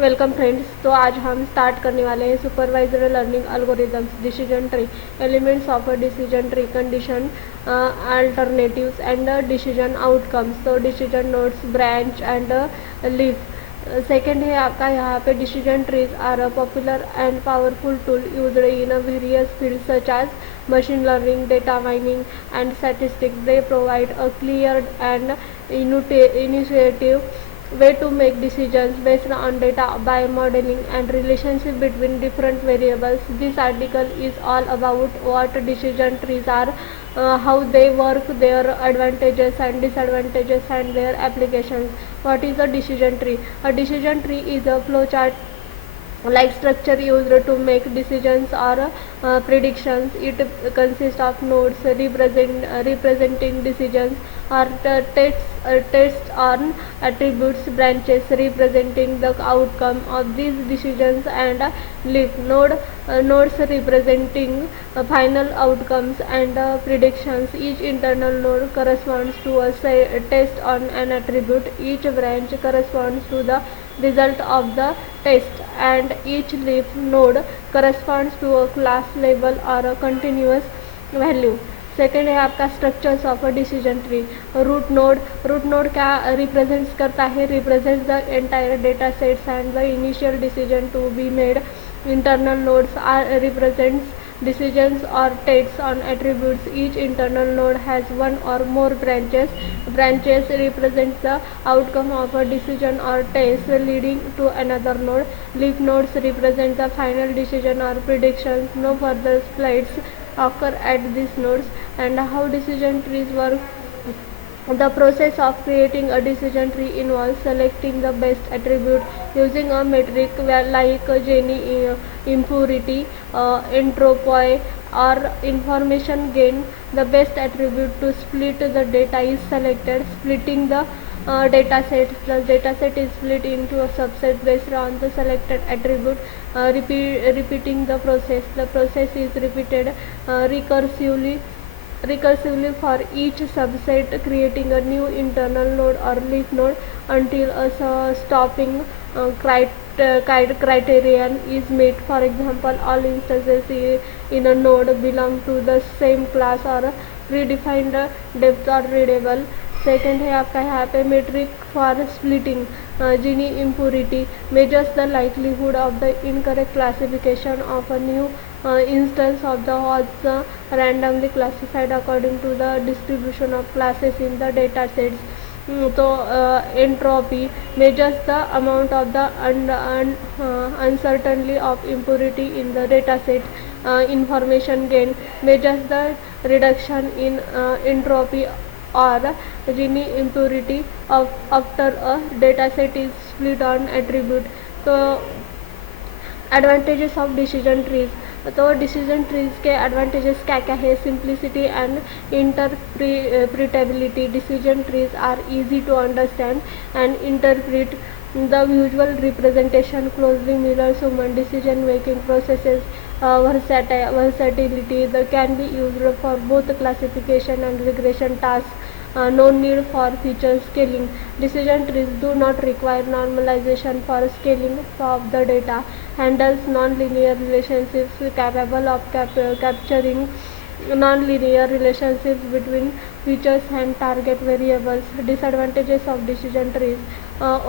Welcome friends. तो आज हम स्टार्ट करने वाले हैं supervised learning algorithms, decision tree, elements of a decision tree, condition, alternatives and decision outcomes. तो decision nodes, branch and leaf. Second है आपका यहाँ पे decision trees are a popular and powerful tool used in various fields such as machine learning, data mining, and statistics. They provide a clear and initiative way to make decisions based on data by modeling and relationship between different variables. This article is all about what decision trees are, how they work, their advantages and disadvantages, and their applications. What is a decision tree? A decision tree is a flowchart like structure used to make decisions or predictions. It consists of nodes representing decisions or tests on attributes, branches representing the outcome of these decisions, and leaf nodes representing final outcomes and predictions. Each internal node corresponds to a test on an attribute. Each branch corresponds to the result of the test, and each leaf node corresponds to a class label or a continuous value. Second है आपका structures of a decision tree. Root node क्या represents करता है? Represents the entire data sets and the initial decision to be made. Internal nodes are represents decisions or tests on attributes. Each internal node has one or more branches. Branches represent the outcome of a decision or test leading to another node. Leaf nodes represent the final decision or predictions. No further splits occur at these nodes. And how decision trees work? The process of creating a decision tree involves selecting the best attribute using a metric like Gini impurity, entropy, or information gain. The best attribute to split the data is selected. Splitting the data set. The data set is split into a subset based on the selected attribute. Repeating the process. The process is repeated recursively for each subset, creating a new internal node or leaf node until a stopping criterion is met. For example, all instances in a node belong to the same class or predefined depth or readable. Second है आपका यहाँ पे metric for splitting. Gini impurity measures the likelihood of the incorrect classification of a new instance of the odds randomly classified according to the distribution of classes in the data sets. तो entropy measures the amount of the uncertainty of impurity in the data set. Information gain measures the reduction in entropy or Gini impurity after a data set is split on attribute. तो advantages of decision trees. तो decision trees के advantages क्या क्या है? Simplicity and interpretability. Decision trees are easy to understand and interpret. The visual representation closely mirrors human decision making processes. Versatility that can be used for both classification and regression tasks. No need for feature scaling. Decision trees do not require normalization for scaling of the data. Handles non-linear relationships, capable of capturing non-linear relationships between features and target variables. Disadvantages of decision trees.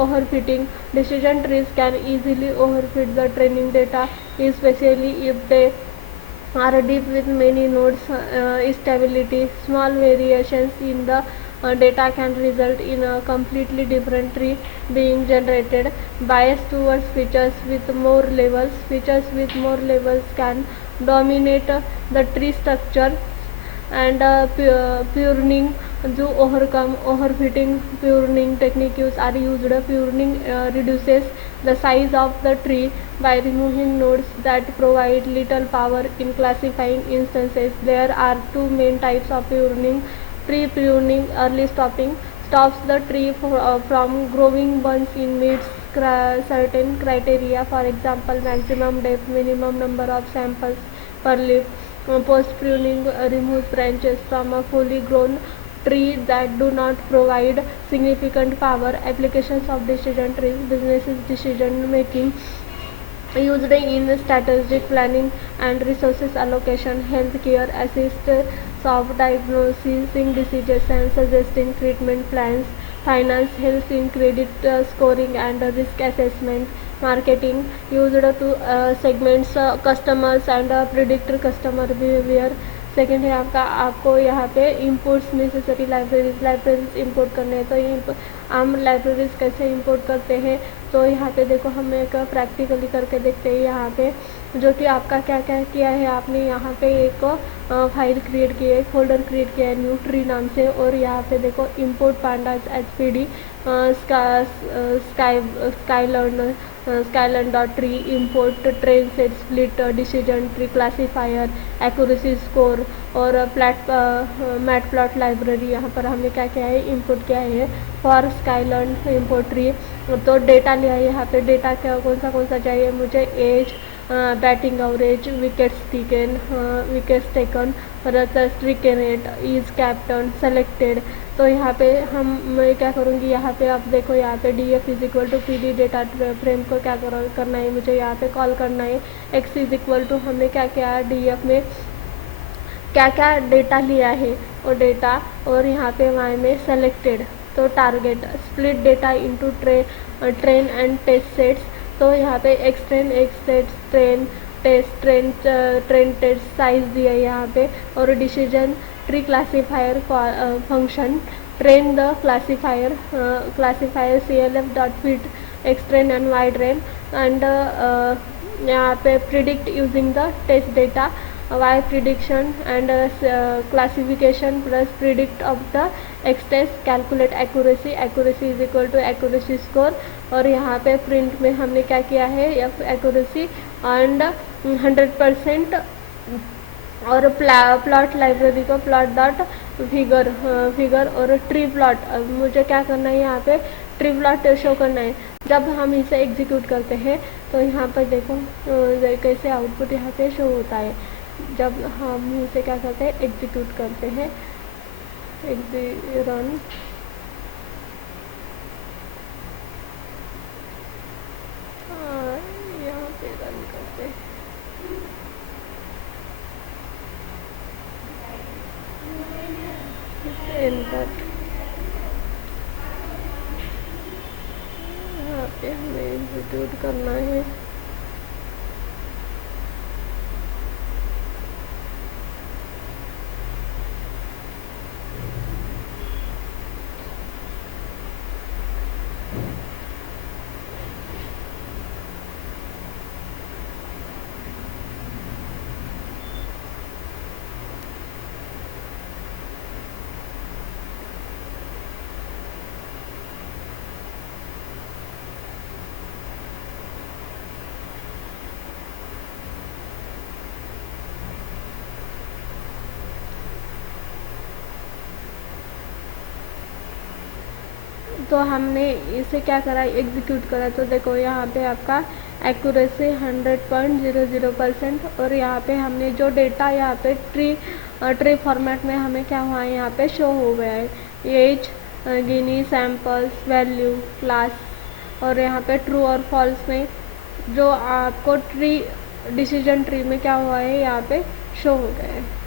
Overfitting. Decision trees can easily overfit the training data, especially if they are deep with many nodes. Stability. Small variations in the data can result in a completely different tree being generated. Bias towards features with more labels. Features with more labels can dominate the tree structure. And pruning. To overcome overfitting, pruning techniques are used. Pruning reduces the size of the tree by removing nodes that provide little power in classifying instances. There are two main types of pruning. Pre-pruning, early stopping, stops the tree from growing once it meets certain criteria, for example maximum depth, minimum number of samples per leaf. Post pruning removes branches from a fully grown tree that do not provide significant power. Applications of decision trees, businesses decision making used in strategic planning and resources allocation, healthcare assists of diagnosing diseases and suggesting treatment plans, finance helps in credit scoring and risk assessment, marketing used to segments customers and predict customer behavior. Second है आपका, आपको यहाँ पे imports necessary libraries import करने हैं। तो हम libraries कैसे इंपोर्ट करते हैं, तो यहाँ पे देखो हम एक प्रैक्टिकली करके देखते हैं। यहाँ पे जो कि आपका क्या क्या किया है, आपने यहाँ पे एक फाइल क्रिएट की है, एक फोल्डर क्रिएट किया है न्यू ट्री नाम से, और यहाँ पे देखो import pandas as pd sklearn dot tree, import train set split decision tree classifier accuracy score और मैट प्लॉट लाइब्रेरी। यहाँ पर हमने क्या किया है, इंपोर्ट किया है फॉर स्काईलर्न इंपोर्ट ट्री। तो डेटा लिया है, यहाँ पे डेटा क्या कौन सा चाहिए मुझे, age, batting average, wickets taken, strike rate, is captain, selected. तो यहाँ पे मैं क्या करूँगी, यहाँ पे आप देखो यहाँ पे D F is equal to P D data frame को क्या करना है, मुझे यहाँ पे कॉल करना है। एक्स इज इक्वल टू हमने क्या किया डी एफ में क्या क्या डेटा लिया है और डेटा, और यहाँ पे वाई में सेलेक्टेड। तो target split data into train and test sets. तो यहाँ पे X sets train test size दिया है यहाँ पे, और decision tree classifier function train the classifier CLF dot fit X train and Y train and यहाँ पे predict using the test data y prediction and classification plus predict of the x test, calculate accuracy is equal to accuracy score। और यहाँ पे print में हमने क्या किया है, accuracy and 100%, और प्लॉट लाइब्रेरी को प्लॉट डॉट फिगर और ट्री प्लॉट। मुझे क्या करना है, यहाँ पे ट्री प्लॉट शो करना है। जब हम इसे एग्जीक्यूट करते हैं तो यहाँ पर देखो कैसे आउटपुट यहाँ पे शो होता है। जब हम इसे क्या करते हैं, एग्जीक्यूट करते हैं, रन, यहाँ पे रन करते हैं, एंटर। यहाँ पे हमें एग्जीक्यूट करना है। तो हमने इसे क्या करा, एग्जीक्यूट करा। तो देखो यहाँ पे आपका एक्यूरेसी 100.00%, और यहाँ पे हमने जो डेटा यहाँ पे ट्री फॉर्मेट में हमें क्या हुआ है, यहाँ पे शो हो गया है, एज, गिनी, सैम्पल्स, वैल्यू, क्लास, और यहाँ पे ट्रू और फॉल्स में जो आपको डिसीजन ट्री में क्या हुआ है यहाँ पे शो हो गया है।